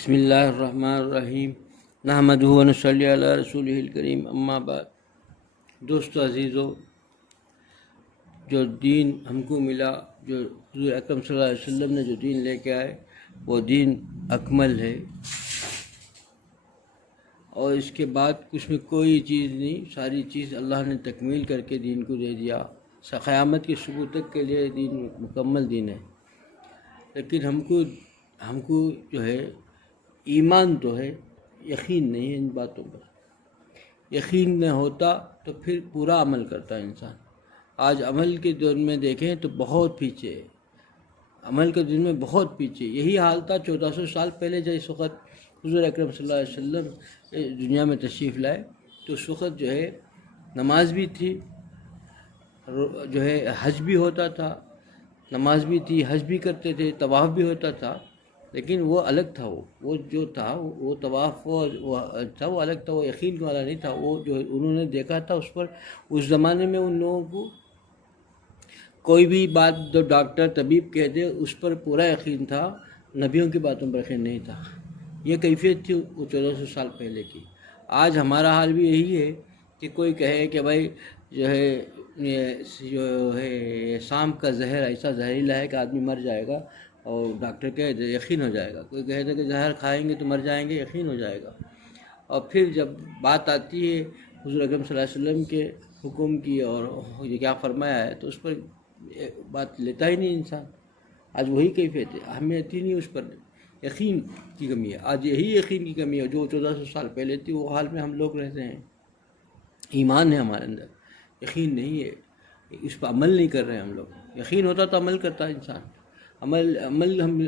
بسم اللہ الرحمن الرحیم نحمدہ و نصلی علی رسولہ الکریم اما بعد۔ دوستو عزیزو، جو دین ہم کو ملا، جو حضور اکرم صلی اللہ علیہ وسلم نے جو دین لے کے آئے، وہ دین اکمل ہے، اور اس کے بعد کچھ میں کوئی چیز نہیں، ساری چیز اللہ نے تکمیل کر کے دین کو دے دیا۔ قیامت کے صبح تک کے لیے دین مکمل دین ہے۔ لیکن ہم کو جو ہے ایمان تو ہے، یقین نہیں ہے ان باتوں پر۔ یقین نہ ہوتا تو پھر پورا عمل کرتا انسان۔ آج عمل کے دور میں دیکھیں تو بہت پیچھے ہے، عمل کے دن میں بہت پیچھے۔ یہی حال تھا 1400 سال پہلے، جب اس وقت حضور اکرم صلی اللہ علیہ وسلم دنیا میں تشریف لائے، تو اس وقت جو ہے نماز بھی تھی، جو ہے حج بھی ہوتا تھا، نماز بھی تھی، حج بھی کرتے تھے، طواف بھی ہوتا تھا، لیکن وہ الگ تھا۔ وہ جو تھا، وہ طواف وہ تھا، وہ الگ تھا، وہ یقین والا نہیں تھا۔ وہ جو انہوں نے دیکھا تھا اس پر، اس زمانے میں ان لوگوں کو کوئی بھی بات جو ڈاکٹر طبیب کہتے اس پر پورا یقین تھا، نبیوں کی باتوں پر یقین نہیں تھا۔ یہ کیفیت تھی وہ 1400 سال پہلے کی۔ آج ہمارا حال بھی یہی ہے کہ کوئی کہے کہ بھائی جو ہے سام کا زہر ایسا زہریلا ہے کہ آدمی مر جائے گا، اور ڈاکٹر کہے تو یقین ہو جائے گا۔ کوئی کہے کہ زہر کھائیں گے تو مر جائیں گے، یقین ہو جائے گا۔ اور پھر جب بات آتی ہے حضور اکرم صلی اللہ علیہ وسلم کے حکم کی اور یہ کیا فرمایا ہے، تو اس پر بات لیتا ہی نہیں انسان۔ آج وہی کیفیت ہے، اہمیت ہی نہیں اس پر، یقین کی کمی ہے۔ آج یہی یقین کی کمی ہے جو 1400 سال پہلے تھی، وہ حال میں ہم لوگ رہتے ہیں۔ ایمان ہے ہمارے اندر، یقین نہیں ہے، اس پر عمل نہیں کر رہے ہم لوگ۔ یقین ہوتا تو عمل کرتا انسان۔ ہم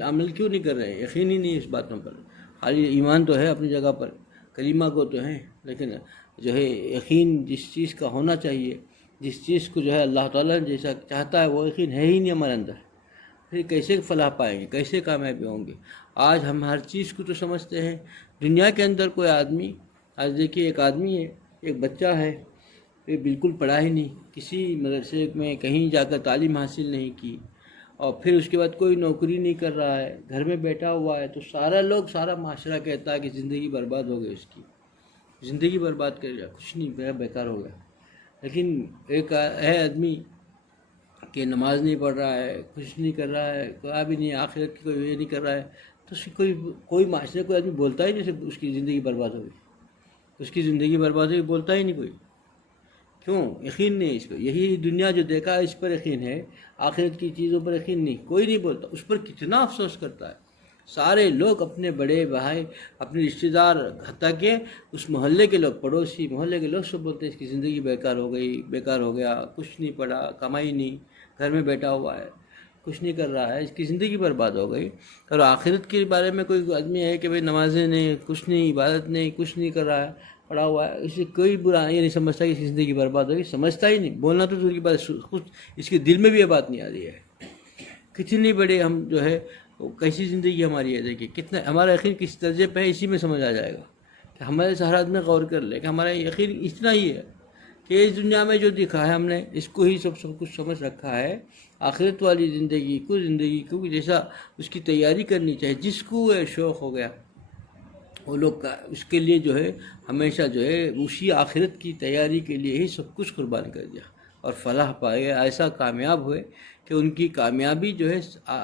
عمل کیوں نہیں کر رہے؟ یقین ہی نہیں اس باتوں پر۔ خالی ایمان تو ہے اپنی جگہ پر، کلمہ کو تو ہے، لیکن جو ہے یقین جس چیز کا ہونا چاہیے، جس چیز کو جو ہے اللہ تعالیٰ جیسا چاہتا ہے، وہ یقین ہے ہی نہیں ہمارے اندر۔ پھر کیسے فلاح پائیں گے، کیسے کامیابی ہوں گے؟ آج ہم ہر چیز کو تو سمجھتے ہیں۔ دنیا کے اندر کوئی آدمی، آج دیکھیے ایک آدمی ہے، ایک بچہ ہے، یہ بالکل پڑھا ہی نہیں، کسی مدرسے میں کہیں جا کر تعلیم حاصل نہیں کی، اور پھر اس کے بعد کوئی نوکری نہیں کر رہا ہے، گھر میں بیٹھا ہوا ہے، تو سارا معاشرہ کہتا ہے کہ زندگی برباد ہو گئی، اس کی زندگی برباد کر گیا، کچھ نہیں، میرا بیکار ہو گیا۔ لیکن ایک ہے آدمی کہ نماز نہیں پڑھ رہا ہے، کچھ نہیں کر رہا ہے، کوئی بھی نہیں، آخرت کی کوئی یہ نہیں کر رہا ہے، تو اس کی کوئی معاشرے کوئی آدمی بولتا ہی نہیں صرف اس کی زندگی برباد ہو گئی، اس کی زندگی برباد ہوئی، بولتا ہی نہیں کوئی۔ کیوں؟ یقین نہیں اس پر۔ یہی دنیا جو دیکھا ہے اس پر یقین ہے، آخرت کی چیزوں پر یقین نہیں، کوئی نہیں بولتا۔ اس پر کتنا افسوس کرتا ہے سارے لوگ، اپنے بڑے بھائی، اپنے رشتہ دار، حتیٰ کہ اس محلے کے لوگ، پڑوسی محلے کے لوگ سب بولتے ہیں اس کی زندگی بیکار ہو گئی، بیکار ہو گیا، کچھ نہیں پڑھا، کمائی نہیں، گھر میں بیٹھا ہوا ہے، کچھ نہیں کر رہا ہے، اس کی زندگی برباد ہو گئی۔ اور آخرت کے بارے میں کوئی آدمی ہے کہ بھائی نمازیں نہیں، کچھ نہیں، عبادت نہیں، کچھ نہیں کر رہا ہے، پڑا ہوا ہے، اسے کوئی برا یہ نہیں سمجھتا کہ اس کی زندگی برباد ہوگی، سمجھتا ہی نہیں۔ بولنا تو دور کی بات، خود اس کے دل میں بھی یہ بات نہیں آ رہی ہے۔ کتنی بڑے ہم جو ہے کیسی زندگی ہماری ہے، دیکھیے کتنا ہمارا یقین کس درجے پہ ہے، اسی میں سمجھ آ جائے گا کہ ہمارے سہارت میں غور کر لے کہ ہمارا یقین اتنا ہی ہے کہ اس دنیا میں جو دکھا ہے ہم نے اس کو ہی سب کچھ سمجھ رکھا ہے۔ آخرت والی زندگی کو جیسا اس کی تیاری کرنی چاہیے، جس کو شوق ہو گیا وہ لوگ اس کے لیے جو ہے ہمیشہ جو ہے اسی آخرت کی تیاری کے لیے ہی سب کچھ قربان کر دیا اور فلاح پائے، ایسا کامیاب ہوئے کہ ان کی کامیابی جو ہے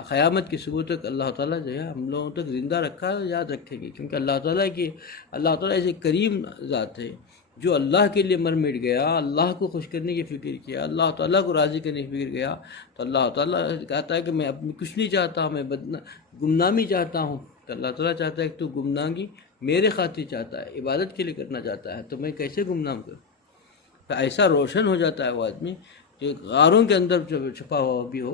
قیامت کے صبح تک اللہ تعالیٰ جو ہے ہم لوگوں تک زندہ رکھا ہے، یاد رکھے گی۔ کیونکہ اللہ تعالیٰ ایسے کریم ذات ہے جو اللہ کے لیے مر مٹ گیا، اللہ کو خوش کرنے کی فکر کیا، اللہ تعالیٰ کو راضی کرنے کی فکر کیا، تو اللہ تعالیٰ کہتا ہے کہ میں اپنی کچھ نہیں چاہتا ہوں، میں گمنامی چاہتا ہوں، تو اللہ تعالیٰ چاہتا ہے کہ تو گمنامی میرے خاطر چاہتا ہے، عبادت کے لیے کرنا چاہتا ہے، تو میں کیسے گمنام کروں؟ تو ایسا روشن ہو جاتا ہے وہ آدمی جو غاروں کے اندر چھپا ہوا بھی ہو،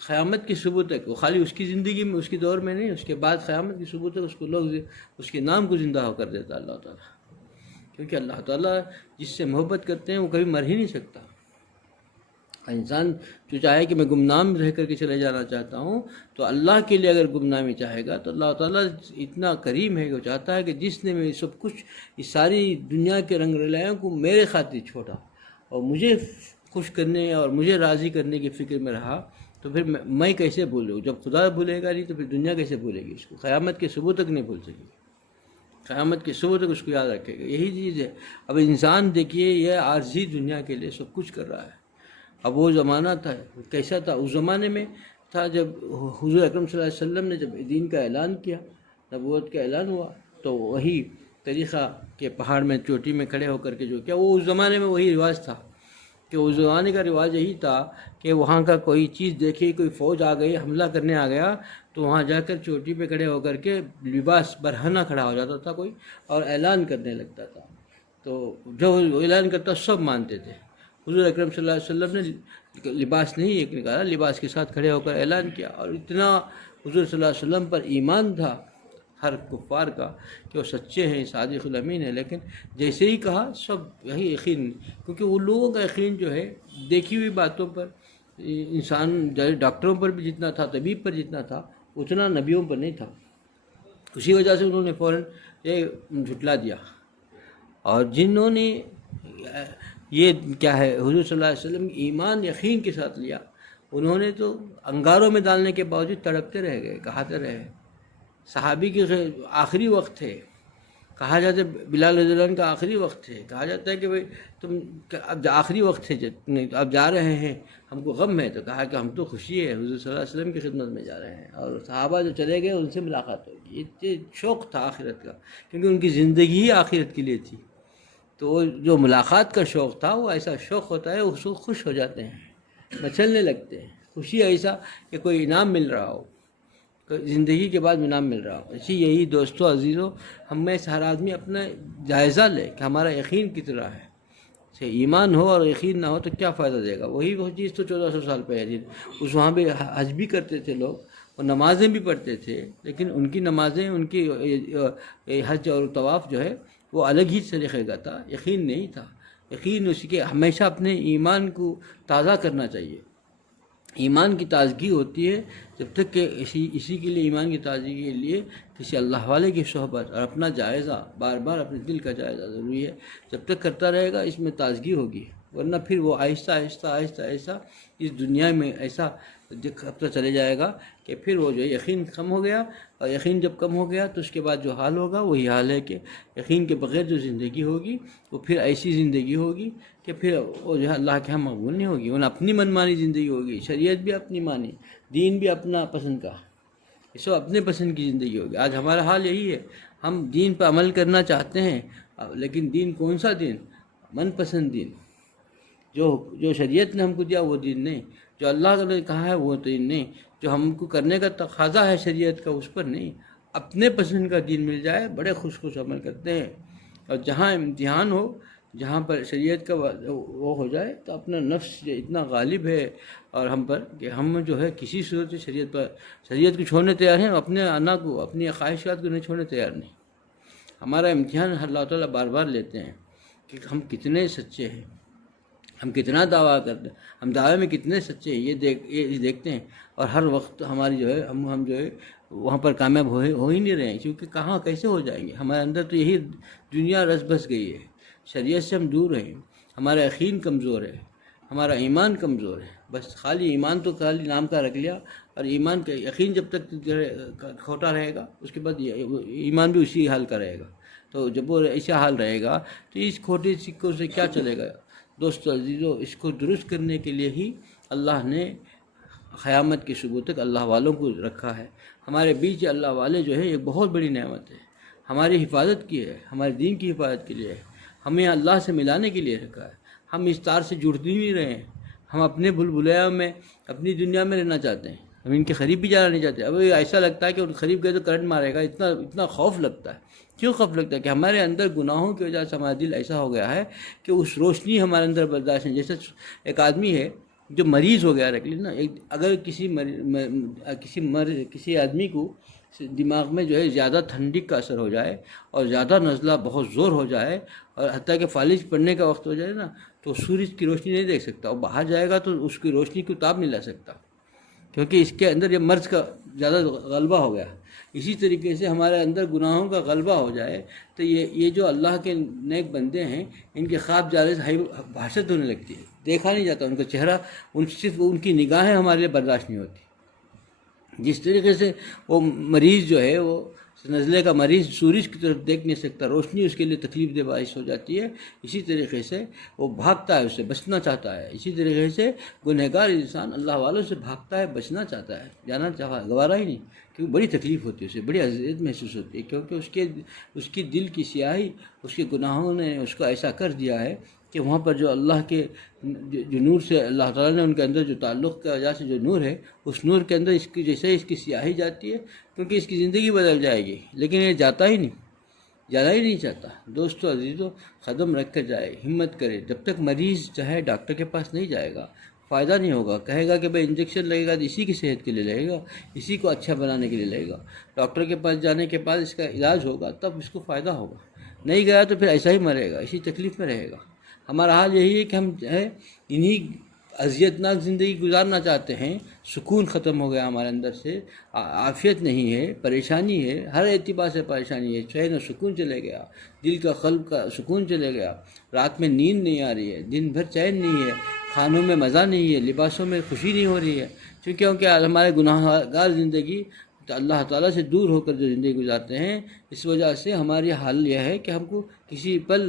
قیامت کی صبح تک، وہ خالی اس کی زندگی میں، اس کی دور میں نہیں، اس کے بعد قیامت کی صبح تک اس کو لوگ اس کے نام کو زندہ ہو کر دیتا اللہ تعالیٰ۔ کیونکہ اللہ تعالیٰ جس سے محبت کرتے ہیں وہ کبھی مر ہی نہیں سکتا۔ انسان جو چاہے کہ میں گمنام رہ کر کے چلے جانا چاہتا ہوں، تو اللہ کے لیے اگر گمنامی چاہے گا تو اللہ تعالیٰ اتنا کریم ہے کہ وہ چاہتا ہے کہ جس نے میں سب کچھ، اس ساری دنیا کے رنگ رلائیوں کو میرے خاطر چھوڑا اور مجھے خوش کرنے اور مجھے راضی کرنے کی فکر میں رہا، تو پھر میں کیسے بھولوں؟ جب خدا بھولے گا نہیں تو پھر دنیا کیسے بھولے گی اس کو؟ قیامت کے صبح تک نہیں بھول سکے گی، قیامت کے صبح تک اس کو یاد رکھے گا۔ یہی چیز ہے۔ اب انسان دیکھیے یہ عارضی دنیا کے لیے سب کچھ کر رہا ہے۔ اب وہ زمانہ تھا، کیسا تھا اس زمانے میں؟ تھا جب حضور اکرم صلی اللہ علیہ وسلم نے جب دین کا اعلان کیا، نبوت کا اعلان ہوا، تو وہی طریقہ کہ پہاڑ میں چوٹی میں کھڑے ہو کر کے جو کیا، وہ اس زمانے میں وہی رواج تھا کہ اس زمانے کا رواج یہی تھا کہ وہاں کا کوئی چیز دیکھی، کوئی فوج آ گئی، حملہ کرنے آ گیا، تو وہاں جا کر چوٹی پہ کھڑے ہو کر کے لباس برہنہ کھڑا ہو جاتا تھا کوئی، اور اعلان کرنے لگتا تھا۔ تو جو اعلان کرتا سب مانتے تھے۔ حضور اکرم صلی اللہ علیہ وسلم نے لباس نہیں ایک نکالا، لباس کے ساتھ کھڑے ہو کر اعلان کیا، اور اتنا حضور صلی اللہ علیہ وسلم پر ایمان تھا ہر کفار کا کہ وہ سچے ہیں، صادق الامین ہیں، لیکن جیسے ہی کہا سب یہی یقین، کیونکہ ان لوگوں کا یقین جو ہے دیکھی ہوئی باتوں پر، انسان ڈاکٹروں پر بھی جتنا تھا، طبیب پر جتنا تھا، اتنا نبیوں پر نہیں تھا۔ اسی وجہ سے انہوں نے فوراً یہ جھٹلا دیا۔ اور جنہوں نے یہ کیا ہے حضور صلی اللہ علیہ وسلم ایمان یقین کے ساتھ لیا، انہوں نے تو انگاروں میں ڈالنے کے باوجود تڑپتے رہ گئے، کہاتے رہے۔ صحابی کے آخری وقت تھے، کہا جاتا ہے بلال رضی اللہ عنہ کا آخری وقت ہے، کہا جاتا ہے کہ بھائی تم اب آخری وقت ہے، اب جا رہے ہیں، ہم کو غم ہے، تو کہا کہ ہم تو خوشی ہے، حضور صلی اللہ علیہ وسلم کی خدمت میں جا رہے ہیں، اور صحابہ جو چلے گئے ان سے ملاقات ہوگی۔ یہ شوق تھا آخرت کا، کیونکہ ان کی زندگی ہی آخرت کے لیے تھی۔ تو جو ملاقات کا شوق تھا وہ ایسا شوق ہوتا ہے، اس کو خوش ہو جاتے ہیں، مچلنے لگتے ہیں، خوشی ایسا کہ کوئی انعام مل رہا ہو، زندگی کے بعد انعام مل رہا ہو۔ اسی یہی دوستو عزیزو، ہم میں سے ہر آدمی اپنا جائزہ لے کہ ہمارا یقین کتنا ہے۔ ایمان ہو اور یقین نہ ہو تو کیا فائدہ دے گا؟ وہی چیز تو 1400 سال پہلے اس وہاں پہ حج بھی کرتے تھے لوگ، اور نمازیں بھی پڑھتے تھے، لیکن ان کی نمازیں، ان کی حج اور طواف جو ہے وہ الگ ہی طریقے کا تھا، یقین نہیں تھا۔ یقین اس کے ہمیشہ اپنے ایمان کو تازہ کرنا چاہیے۔ ایمان کی تازگی ہوتی ہے جب تک کہ اسی کے لیے، ایمان کی تازگی کے لیے کسی اللہ والے کی صحبت اور اپنا جائزہ، بار بار اپنے دل کا جائزہ ضروری ہے۔ جب تک کرتا رہے گا اس میں تازگی ہوگی، ورنہ پھر وہ آہستہ آہستہ آہستہ آہستہ اس دنیا میں ایسا دکھتا چلے جائے گا کہ پھر وہ جو یقین کم ہو گیا، اور یقین جب کم ہو گیا تو اس کے بعد جو حال ہوگا وہی حال ہے کہ یقین کے بغیر جو زندگی ہوگی وہ پھر ایسی زندگی ہوگی کہ پھر وہ جو ہے اللہ کے ہاں مقبول نہیں ہوگی، انہیں اپنی من مانی زندگی ہوگی، شریعت بھی اپنی مانی، دین بھی اپنا پسند کا، اس کو اپنے پسند کی زندگی ہوگی۔ آج ہمارا حال یہی ہے، ہم دین پر عمل کرنا چاہتے ہیں، لیکن دین کون سا دین؟ من پسند دین، جو شریعت نے ہم کو دیا وہ دین نہیں، جو اللہ نے کہا ہے وہ دین نہیں، جو ہم کو کرنے کا تقاضا ہے شریعت کا اس پر نہیں، اپنے پسند کا دین مل جائے بڑے خوش عمل کرتے ہیں۔ اور جہاں امتحان ہو، جہاں پر شریعت کا وہ ہو جائے تو اپنا نفس اتنا غالب ہے اور ہم پر کہ ہم جو ہے کسی صورت سے شریعت کو چھوڑنے تیار ہیں، اپنے انا کو، اپنی خواہشات کو نہیں چھوڑنے تیار نہیں۔ ہمارا امتحان اللہ تعالیٰ بار بار لیتے ہیں کہ ہم کتنے سچے ہیں، ہم کتنا دعویٰ کرتے ہیں، ہم دعوے میں کتنے سچے ہیں، یہ دیکھتے ہیں۔ اور ہر وقت ہماری جو ہے ہم جو ہے وہاں پر کامیاب ہو ہی نہیں رہے ہیں، کیونکہ کہاں کیسے ہو جائیں گے؟ ہمارے اندر تو یہی دنیا رس بس گئی ہے، شریعت سے ہم دور ہیں، ہمارا یقین کمزور ہے، ہمارا ایمان کمزور ہے۔ بس خالی ایمان تو خالی نام کا رکھ لیا، اور ایمان کا یقین جب تک کھوٹا رہے گا اس کے بعد ایمان بھی اسی حال کا رہے گا۔ تو جب وہ ایسا حال رہے گا تو اس کھوٹے سکوں سے کیا چلے گا؟ دوستو عزیزو، اس کو درست کرنے کے لیے ہی اللہ نے قیامت کے صبح تک اللہ والوں کو رکھا ہے۔ ہمارے بیچ اللہ والے جو ہے ایک بہت بڑی نعمت ہے، ہماری حفاظت کی ہے، ہمارے دین کی حفاظت کے لیے ہے، ہمیں اللہ سے ملانے کے لیے رکھا ہے۔ ہم اس تار سے جڑتے ہی نہیں رہے ہیں، ہم اپنے بھول بھلیاں میں، اپنی دنیا میں رہنا چاہتے ہیں، ہم ان کے قریب بھی جانا نہیں چاہتے۔ اب ایسا لگتا ہے کہ ان قریب گئے تو کرنٹ مارے گا، اتنا خوف لگتا ہے۔ کیوں خوف لگتا ہے؟ کہ ہمارے اندر گناہوں کی وجہ سے ہمارا دل ایسا ہو گیا ہے کہ اس روشنی ہمارے اندر برداشت نہیں۔ جیسے ایک آدمی ہے جو مریض ہو گیا، رکھ لینا، اگر کسی آدمی کو دماغ میں جو ہے زیادہ ٹھنڈک کا اثر ہو جائے اور زیادہ نزلہ بہت زور ہو جائے اور حتیٰ کہ فالج پڑنے کا وقت ہو جائے نا، تو سورج کی روشنی نہیں دیکھ سکتا، اور باہر جائے گا تو اس کی روشنی کو تاب نہیں لا سکتا، کیونکہ اس کے اندر یہ مرض کا زیادہ غلبہ ہو گیا۔ اسی طریقے سے ہمارے اندر گناہوں کا غلبہ ہو جائے تو یہ جو اللہ کے نیک بندے ہیں ان کے خواب جالے سے بھاشت ہونے لگتی ہے، دیکھا نہیں جاتا ان کا چہرہ، صرف ان کی نگاہیں ہمارے لیے برداشت نہیں ہوتی۔ جس طریقے سے وہ مریض جو ہے، وہ نزلے کا مریض سورج کی طرف دیکھ نہیں سکتا، روشنی اس کے لیے تکلیف دہ باعث ہو جاتی ہے، اسی طریقے سے وہ بھاگتا ہے، اس سے بچنا چاہتا ہے۔ اسی طریقے سے گنہگار انسان اللہ والوں سے بھاگتا ہے، بچنا چاہتا ہے، جانا گوارا ہی نہیں، کیونکہ بڑی تکلیف ہوتی ہے، اسے بڑی اذیت محسوس ہوتی ہے، کیونکہ اس کی دل کی سیاہی، اس کے گناہوں نے اس کو ایسا کر دیا ہے کہ وہاں پر جو اللہ کے جو نور سے اللہ تعالیٰ نے ان کے اندر جو تعلق کی وجہ سے جو نور ہے، اس نور کے اندر اس کی جیسے اس کی سیاہی جاتی ہے، کیونکہ اس کی زندگی بدل جائے گی، لیکن یہ جاتا ہی نہیں، جانا ہی نہیں چاہتا۔ دوستو عزیزو، قدم رکھ کر جائے، ہمت کرے، جب تک مریض چاہے ڈاکٹر کے پاس نہیں جائے گا فائدہ نہیں ہوگا، کہے گا کہ بھائی انجیکشن لگے گا تو اسی کی صحت کے لیے لگے گا، اسی کو اچھا بنانے کے لیے لگے گا، ڈاکٹر کے پاس جانے کے بعد اس کا علاج ہوگا تب اس کو فائدہ ہوگا، نہیں گیا تو پھر ایسا ہی مرے گا، اسی تکلیف میں رہے گا۔ ہمارا حال یہی ہے کہ ہم انہی اذیت ناک زندگی گزارنا چاہتے ہیں، سکون ختم ہو گیا ہمارے اندر سے، عافیت نہیں ہے، پریشانی ہے، ہر اعتبار سے پریشانی ہے، چین و سکون چلے گیا، دل کا قلب کا سکون چلے گیا، رات میں نیند نہیں آ رہی ہے، دن بھر چین نہیں ہے، کھانوں میں مزہ نہیں ہے، لباسوں میں خوشی نہیں ہو رہی ہے، کیونکہ ہمارے گناہ گار زندگی اللہ تعالیٰ سے دور ہو کر جو زندگی گزارتے ہیں، اس وجہ سے ہماری حال یہ ہے کہ ہم کو کسی پل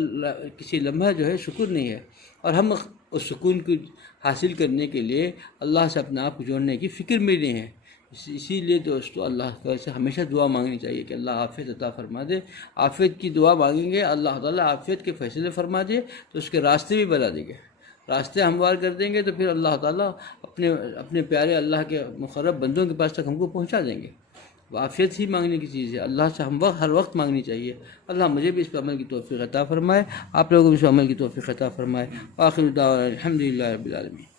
کسی لمحہ جو ہے سکون نہیں ہے، اور ہم اس سکون کو حاصل کرنے کے لیے اللہ سے اپنے آپ کو جوڑنے کی فکر میں نہیں ہے۔ اسی لیے دوستو اللہ تعالیٰ سے ہمیشہ دعا مانگنی چاہیے کہ اللہ عافیت عطا فرما دے۔ عافیت کی دعا مانگیں گے، اللہ تعالیٰ عافیت کے فیصلے فرما دے تو اس کے راستے بھی بنا دیں گے، راستے ہموار کر دیں گے، تو پھر اللہ تعالیٰ اپنے پیارے اللہ کے مقرب بندوں کے پاس تک ہم کو پہنچا دیں گے۔ عافیت ہی مانگنے کی چیز ہے، اللہ سے ہم ہر وقت مانگنی چاہیے۔ اللہ مجھے بھی اس پر عمل کی توفیق عطا فرمائے، آپ لوگوں کو بھی اس پر عمل کی توفیق عطا فرمائے۔ آخر دعوانا الحمدللہ رب العالمین۔